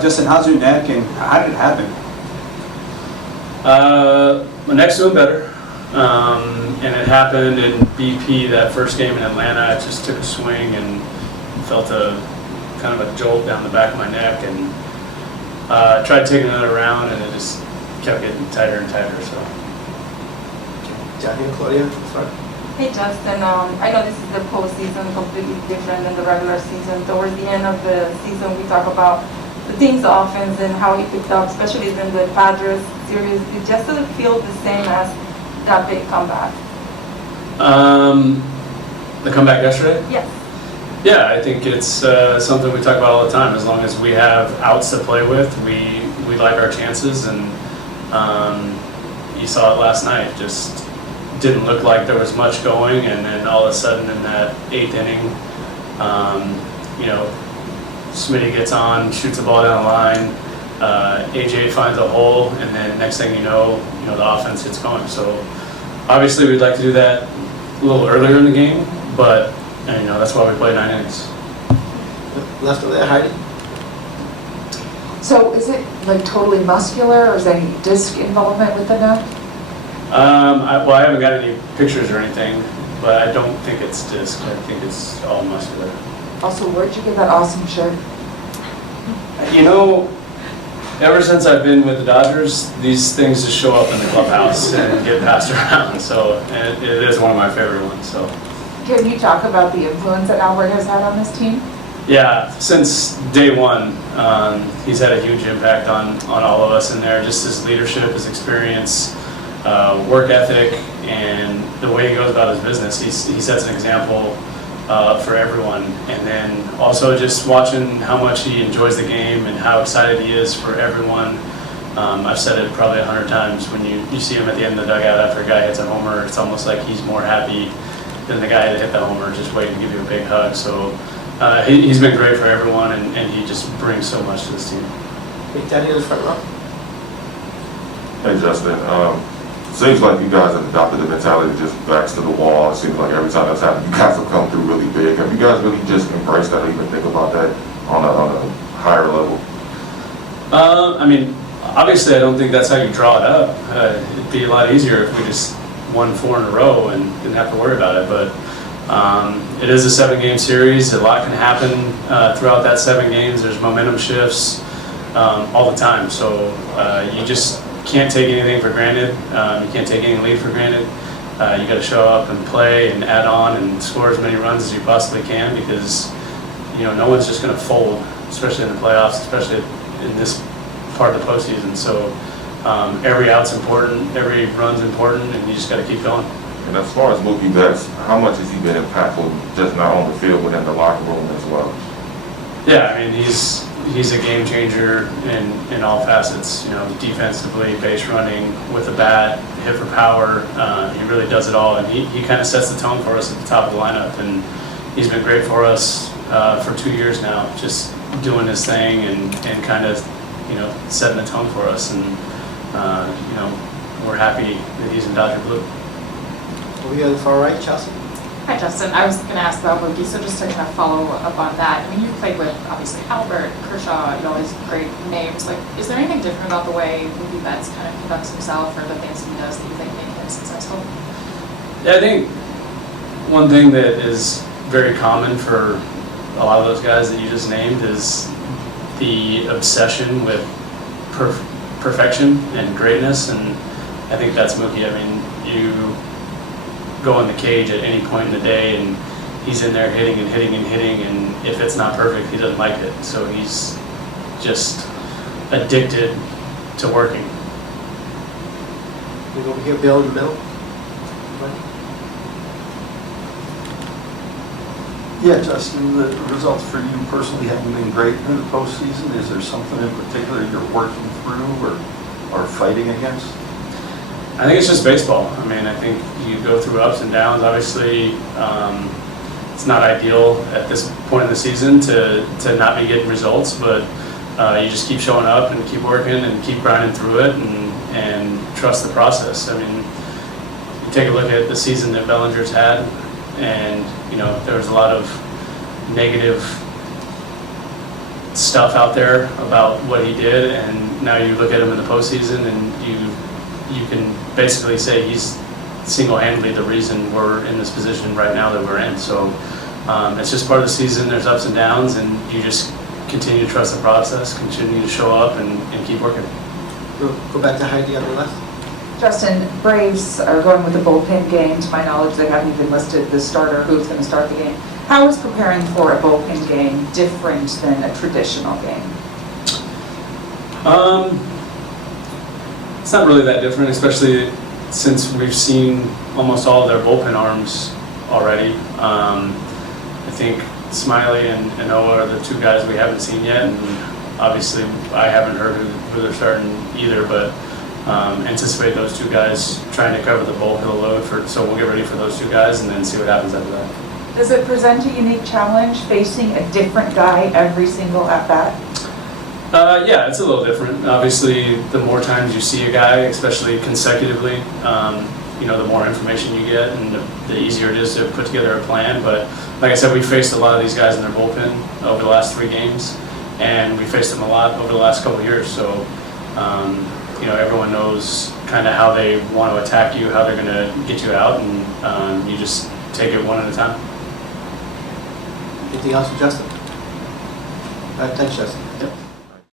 Justin, how's your neck and how did it happen? My neck's doing better. And it happened in BP that first game in Atlanta. I just took a swing and felt a kind of a jolt down the back of my neck, and tried taking another round, and it just kept getting tighter and tighter. So. Jackie and Claudia, sorry. Hey Justin, I know this is the postseason, completely different than the regular season. Towards the end of the season, we talk about the team's offense and how it picked up, especially in the Padres series. It just doesn't feel the same as that big comeback. The comeback yesterday? Yes. Yeah, I think it's something we talk about all the time. As long as we have outs to play with, we like our chances, and you saw it last night. Just didn't look like there was much going, and then all of a sudden in that 8th inning, Smitty gets on, shoots the ball down the line, AJ finds a hole, and then next thing you know the offense gets going. So obviously we'd like to do that a little earlier in the game, but that's why we play 9 innings. Left over there, Heidi. So is it like totally muscular, or is there any disc involvement with the neck? I haven't got any pictures or anything, but I don't think it's disc. I think it's all muscular. Also, where'd you get that awesome shirt? Ever since I've been with the Dodgers, these things just show up in the clubhouse and get passed around. So it is one of my favorite ones. So. Can you talk about the influence that Albert has had on this team? Yeah, since day one, he's had a huge impact on all of us in there. Just his leadership, his experience, work ethic, and the way he goes about his business. He sets an example for everyone. And then also just watching how much he enjoys the game and how excited he is for everyone. I've said it probably 100 times. When you see him at the end of the dugout after a guy hits a homer, it's almost like he's more happy than the guy that hit the homer, just waiting to give you a big hug. So he's been great for everyone, and he just brings so much to this team. Hey, Danny in the front row. Hey, Justin. Seems like you guys have adopted the mentality of just backs to the wall. It seems like every time that's happened, you guys have come through really big. Have you guys really just embraced that, or even think about that on a higher level? Obviously I don't think that's how you draw it up. It'd be a lot easier if we just won 4 in a row and didn't have to worry about it. But it is a 7-game series. A lot can happen throughout that 7 games. There's momentum shifts all the time. So you just can't take anything for granted. You can't take any lead for granted. You got to show up and play and add on and score as many runs as you possibly can, because no one's just going to fold, especially in the playoffs, especially in this part of the postseason. So every out's important, every run's important, and you just got to keep going. And as far as Mookie Betts, how much has he been impactful, just not on the field, but in the locker room as well? Yeah, he's a game changer in all facets. Defensively, base running, with a bat, hit for power. He really does it all, and he kind of sets the tone for us at the top of the lineup. And he's been great for us for 2 years now, just doing his thing and kind of setting the tone for us. And we're happy that he's in Dodger blue. Over here on the far right, Chelsea. Hi, Justin. I was going to ask about Mookie, so just to kind of follow up on that. You played with, obviously, Albert, Kershaw, all these great names. Is there anything different about the way Mookie Betts kind of conducts himself, or the things that he does that you think make him successful? Yeah, I think one thing that is very common for a lot of those guys that you just named is the obsession with perfection and greatness, and I think that's Mookie. You go in the cage at any point in the day, and he's in there hitting and hitting and hitting, and if it's not perfect, he doesn't like it. So he's just addicted to working. We go over here, Bill, in the middle. Yeah, Justin, the results for you personally haven't been great in the postseason. Is there something in particular you're working through or fighting against? I think it's just baseball. I think you go through ups and downs. Obviously, it's not ideal at this point in the season to not be getting results, but you just keep showing up and keep working and keep grinding through it and trust the process. You take a look at the season that Bellinger's had, and there was a lot of negative stuff out there about what he did, and now you look at him in the postseason, and you can basically say he's single-handedly the reason we're in this position right now that we're in. So it's just part of the season. There's ups and downs, and you just continue to trust the process, continue to show up, and keep working. Go back to Heidi on the left. Justin, Braves are going with the bullpen game. To my knowledge, they haven't even listed the starter who's going to start the game. How is preparing for a bullpen game different than a traditional game? It's not really that different, especially since we've seen almost all of their bullpen arms already. I think Smiley and Noah are the two guys we haven't seen yet, and obviously I haven't heard who they're starting either, but anticipate those two guys trying to cover the bulk of the load, so we'll get ready for those two guys and then see what happens after that. Does it present a unique challenge facing a different guy every single at-bat? Yeah, it's a little different. Obviously, the more times you see a guy, especially consecutively, the more information you get, and the easier it is to put together a plan. But like I said, we faced a lot of these guys in their bullpen over the last 3 games, and we faced them a lot over the last couple of years. So, everyone knows kind of how they want to attack you, how they're going to get you out, and you just take it one at a time. Anything else for Justin? All right, thanks, Justin. Yep.